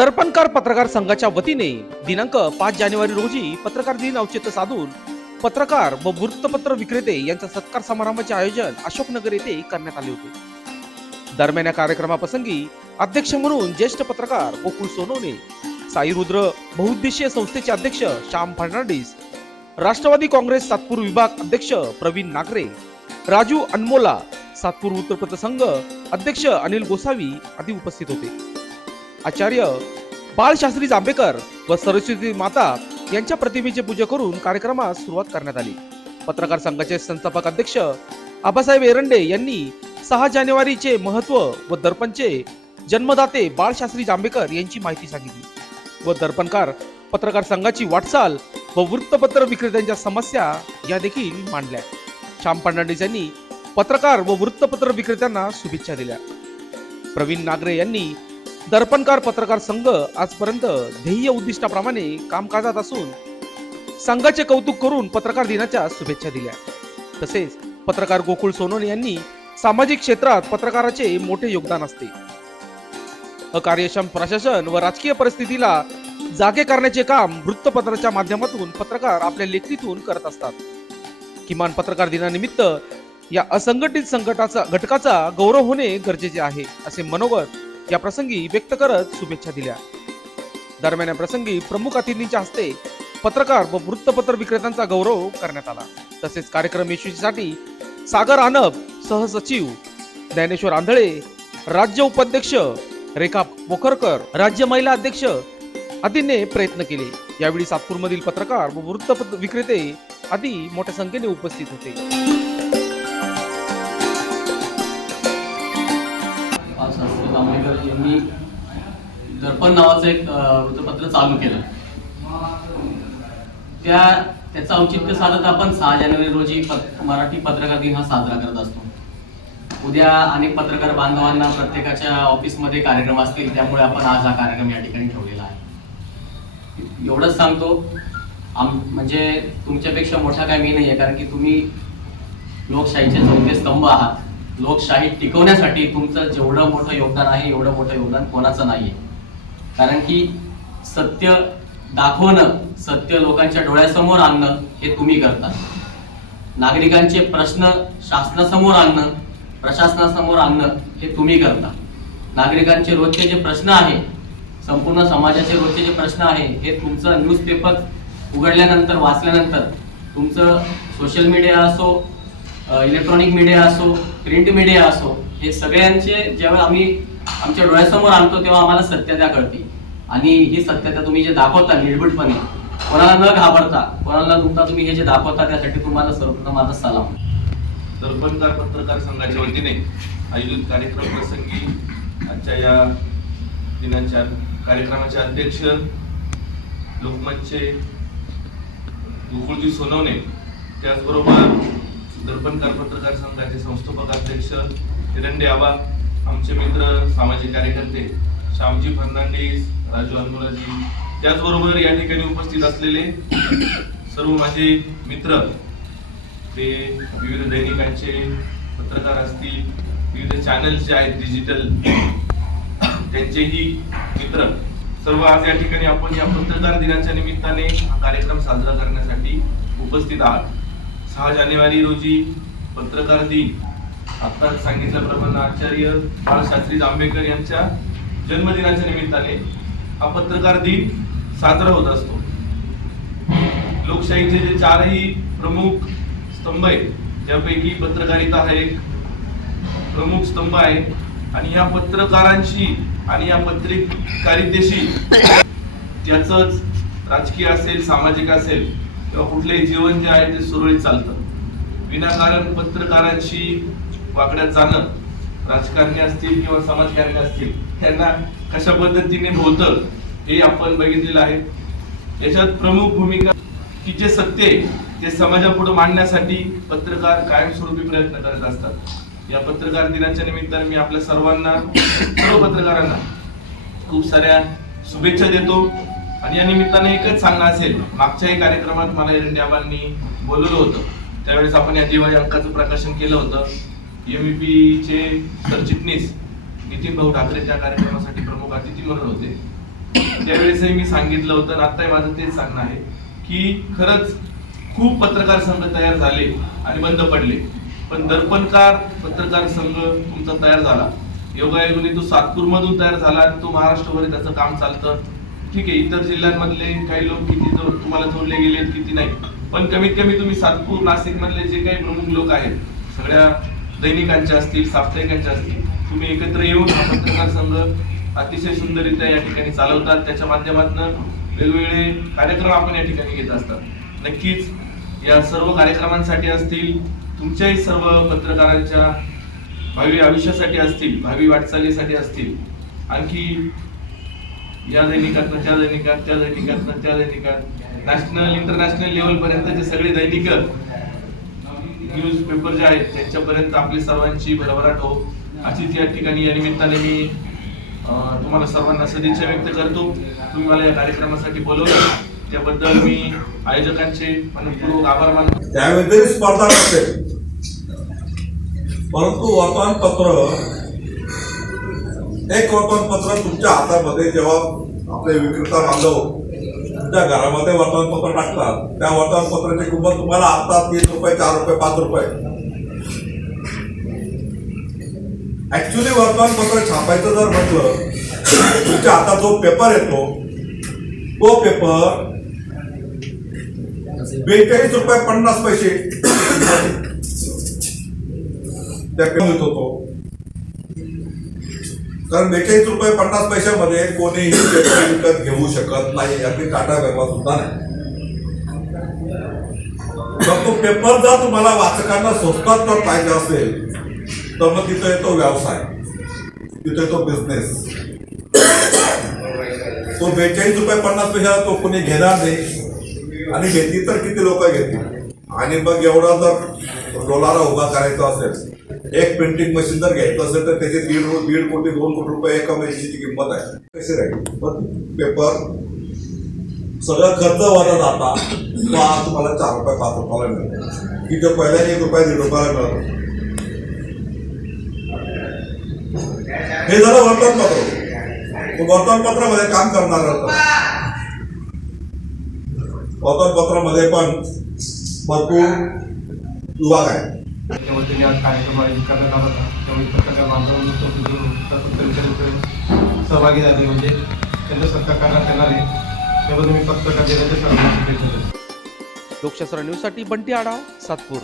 दर्पणकार पत्रकार संघाच्या वतीने दिनांक 5 जानेवारी रोजी पत्रकार दिन औचित्य साधून पत्रकार व वृत्तपत्र विक्रेते यांच्या सत्कार समारंभाचे आयोजन अशोकनगर येथे करण्यात आले होते। दरम्यान या कार्यक्रमाप्रसंगी अध्यक्ष म्हणून ज्येष्ठ पत्रकार गोकुळ सोनवणे, साई रुद्र बहुउद्देशीय संस्थेचे अध्यक्ष श्याम फर्नांडिस, राष्ट्रवादी काँग्रेस सातपूर विभाग अध्यक्ष प्रवीण नागरे, राजू अनमोला, सातपूर वृत्तपत्र संघ अध्यक्ष अनिल गोसावी आदी उपस्थित होते। आचार्य बाळशास्त्री जांभेकर व सरस्वती माता यांच्या प्रतिमेची पूजा करून कार्यक्रमास सुरुवात करण्यात आली। पत्रकार संघाचे संस्थापक अध्यक्ष आबासाहेब एरंडे यांनी 6 जानेवारीचे महत्व व दर्पणचे जन्मदाते बाळशास्त्री जांभेकर यांची माहिती सांगितली व दर्पणकार पत्रकार संघाची वाटचाल व वृत्तपत्र विक्रेत्यांच्या समस्या या देखील मांडल्या। श्याम फर्नांडिस यांनी पत्रकार व वृत्तपत्र विक्रेत्यांना शुभेच्छा दिल्या। प्रवीण नागरे यांनी दर्पणकार पत्रकार संघ आजपर्यंत ध्येय उद्दिष्टाप्रमाणे कामकाजात असून संघाचे कौतुक करून पत्रकार दिनाच्या शुभेच्छा दिल्या। तसेच पत्रकार गोकुळ सोनवणे यांनी सामाजिक क्षेत्रात पत्रकाराचे मोठे योगदान असते। अकार्यक्षम प्रशासन व राजकीय परिस्थितीला जागे करण्याचे काम वृत्तपत्राच्या माध्यमातून पत्रकार आपल्या लेखणीतून करत असतात। किमान पत्रकार दिनानिमित्त या असंघटित घटकाचा गौरव होणे गरजेचे आहे असे मनोगत या प्रसंगी व्यक्त करत शुभेच्छा दिल्या। दरम्यान या प्रसंगी प्रमुख अतिथींच्या हस्ते पत्रकार व वृत्तपत्र विक्रेत्यांचा गौरव करण्यात आला। तसेच कार्यक्रम यशस्वीसाठी सागर आनब सहसचिव, ज्ञानेश्वर आंधळे राज्य उपाध्यक्ष, रेखा पोखरकर राज्य महिला अध्यक्ष आदींनी प्रयत्न केले। यावेळी सातपूर मधील पत्रकार व वृत्तपत्र विक्रेते आदी मोठ्या संख्येने उपस्थित होते। जांभेकर यांनी दर्पण नावाचं एक वृत्तपत्र चालू केलं। त्याचं औचित्य साधत आपण 6 जानेवारी रोजी मराठी पत्रकार दिन हा साजरा करत असतो। उद्या अनेक पत्रकार बांधवांना प्रत्येकाच्या ऑफिसमध्ये कार्यक्रम असतील, त्यामुळे आपण आज हा कार्यक्रम या ठिकाणी ठेवलेला आहे। एवढंच सांगतो, म्हणजे तुमच्यापेक्षा मोठा काय मी नाहीये, कारण की तुम्ही लोकशाहीचे चौथे स्तंभ आहात। लोकशाही टिकवण्यासाठी तुमचं जेवढं मोठं योगदान आहे एवढं मोठं योगदान कोणाचं नाहीये। कारण की सत्य दाखवणं, सत्य लोकांच्या डोळ्यासमोर आणणं हे तुम्ही करता। नागरिकांचे प्रश्न शासनासमोर आणणं, प्रशासनासमोर आणणं हे तुम्ही करता। नागरिकांचे रोजचे जे प्रश्न आहे, संपूर्ण समाजाचे रोजचे जे प्रश्न आहे, हे तुमचं न्यूजपेपर उघडल्यानंतर वाचल्यानंतर, तुमचं सोशल मीडिया असो, इलेक्ट्रॉनिक मीडिया असो, प्रिंट मीडिया असो, हे सगळ्यांचे जेव्हा आम्ही आमच्या डोळ्यासमोर आणतो तेव्हा आम्हाला सत्यता कळते। आणि ही सत्यता तुम्ही जे दाखवता निर्भीडपणे, कोणाला न घाबरता, कोणाला नुकता तुम्ही हे जे दाखवता, त्यासाठी तुम्हाला सर्वप्रथम माझा सलाम। दर्पणकार पत्रकार संघाच्या वतीने आयोजित कार्यक्रम प्रसंगी आजच्या या दिनाच्या कार्यक्रमाचे अध्यक्ष लोकमतचे गोकुळजी सोनवणे, त्याचबरोबर दर्पणकार पत्रकार संघाचे संस्थापक अध्यक्ष एरंडे आबा, आमचे मित्र सामाजिक कार्यकर्ते श्यामजी फर्नांडिस, राजू अनमोलाजी, त्याचबरोबर या ठिकाणी उपस्थित असलेले सर्व माझे मित्र, ते विविध दैनिकांचे पत्रकार असतील, विविध चॅनल्सचे आहेत डिजिटल, त्यांचेही मित्र सर्व आज या ठिकाणी आपण या पत्रकार दिनाच्या निमित्ताने हा कार्यक्रम साजरा करण्यासाठी उपस्थित आहात। 6 जानेवारी रोजी पत्रकार दिन, आता सांगितल्याप्रमाणे आचार्य बाळशास्त्री जांभेकर यांच्या जन्मदिनाच्या निमित्ताने हा पत्रकार दिन साजरा होत असतो। लोकशाहीचे जे 4ही प्रमुख स्तंभ आहेत, त्यापैकी पत्रकारिता हा एक प्रमुख स्तंभ आहे। आणि या पत्रकारांशी आणि या पत्रकारितेशी, त्याचंच राजकीय असेल, सामाजिक असेल किंवा कुठलंही जीवन जे आहे ते सुरळीत चालतं। विनाकारण पत्रकारांशी वाकड्यात जाणं, राजकारणी असतील किंवा समाजकारणी असतील, त्यांना कशा पद्धतीने होतं हे आपण बघितलेलं आहे। याच्यात प्रमुख भूमिका की जे सत्य आहे ते समाजापुढे मांडण्यासाठी पत्रकार कायमस्वरूपी प्रयत्न करत असतात। या पत्रकार दिनाच्या निमित्ताने मी आपल्या सर्वांना, सर्व पत्रकारांना खूप साऱ्या शुभेच्छा देतो। आणि या निमित्ताने एकच सांगणं असेल, मागच्याही कार्यक्रमात मला एरंडे आबांनी बोलवलं होतं, त्यावेळेस आपण या दिवाळी अंकाचं प्रकाशन केलं होतं। एमईपी चे सरचिटणीस नितीन भाऊ ठाकरे त्या कार्यक्रमासाठी प्रमुख अतिथी म्हणून होते। त्यावेळेसही मी सांगितलं होतं आणि आताही माझं तेच सांगणं आहे की खरंच खूप पत्रकार संघ तयार झाले आणि बंद पडले, पण दर्पणकार पत्रकार संघ तुमचा तयार झाला. योगायोगाने तो सातपूरमधून तयार झाला आणि तो महाराष्ट्रभर त्याचं काम चालतं. ठीक आहे, इतर जिल्ह्यांमधले काही लोक किती तुम्हाला जोडले गेले किती नाही, पण कमीत कमी तुम्ही सातपूर नाशिक मधले जे काही प्रमुख लोक आहेत सगळ्या दैनिकांच्या असतील साप्ताहिकांच्या असतील, तुम्ही एकत्र येऊन हा पत्रकार संघ अतिशय सुंदररित्या या ठिकाणी चालवतात. त्याच्या माध्यमातून वेगवेगळे कार्यक्रम आपण या ठिकाणी घेत असतात. नक्कीच या सर्व कार्यक्रमांसाठी असतील, तुमच्याही सर्व पत्रकारांच्या भावी आयुष्यासाठी असतील, भावी वाटचालीसाठी असतील, आणखी या दैनिकातनं त्या दैनिकात, त्या दैनिकातनं त्या दैनिकात, नॅशनल इंटरनॅशनल लेवल पर्यंतचे सगळे दैनिक न्यूज पेपर जे आहेत त्यांच्यापर्यंत आपली सर्वांची भरभराट हो अशीच या ठिकाणी या निमित्ताने मी तुम्हाला सर्वांना सदिच्छा व्यक्त करतो. तुम्ही मला या कार्यक्रमासाठी बोलवलं त्याबद्दल मी आयोजकांचे मनपूर्वक आभार मानतो. त्यावेळी स्पर्धा नसेल, परंतु वर्तमानपत्र, एक वर्तमानपत्र तुमच्या हातामध्ये जेव्हा आपले विक्रेता बांधव तुमच्या घरामध्ये वर्तमानपत्र टाकतात, त्या वर्तमानपत्राची किंमत तुम्हाला आता 3 रुपये, 4 रुपये, 5 रुपये. ऍक्च्युली वर्तमानपत्र छापायचं जर म्हटलं, तुमच्या हातात जो पेपर येतो तो पेपर 42 रुपये 50 पैसे त्या पेपर होतो. कारण 42 रुपये 50 पैशामध्ये कोणीही पेपर विकत घेऊ शकत नाही, अगदी टाटा व्यवहार सुद्धा नाही. तर तो पेपर जर तुम्हाला वाचकांना स्वस्तात जर पाहिजे असेल तर मग तिथे येतो व्यवसाय, तिथे तो बिझनेस. तो 42 रुपये 50 पैशाला तो कोणी घेणार नाही, आणि घेतली तर किती लोक घेतील. आणि मग एवढा जर डोलारा उभा करायचा असेल, एक प्रिंटिंग मशीन जर घ्यायचं असेल तर त्याचे 1.5 कोटी 2 कोटी रुपये एका मशीनची किंमत आहे. कसे राहील मग पेपर सगळं खर्च वाढत जाता तो आज तुम्हाला 4 रुपये 5 रुपयाला मिळतो, की जो पहिल्या 1 रुपया 1.5 रुपयाला मिळतो. हे झालं वर्तमानपत्र. वर्तमानपत्रामध्ये काम करणार होतं. वर्तमानपत्रामध्ये पण भरपूर विभाग आहे. त्या वतीने आज कार्यक्रम आयोजित करण्यात आला होता. त्यामुळे पत्रकार बांधवांनी सहभागी झाले, म्हणजे त्यांचा सत्कार करण्यात येणार आहे. त्याबद्दल मी पत्रकार दिनाच्या सर्वांना शुभेच्छा देतो. लोकशास्त्र न्यूजसाठी बंटी आढाव, सातपूर.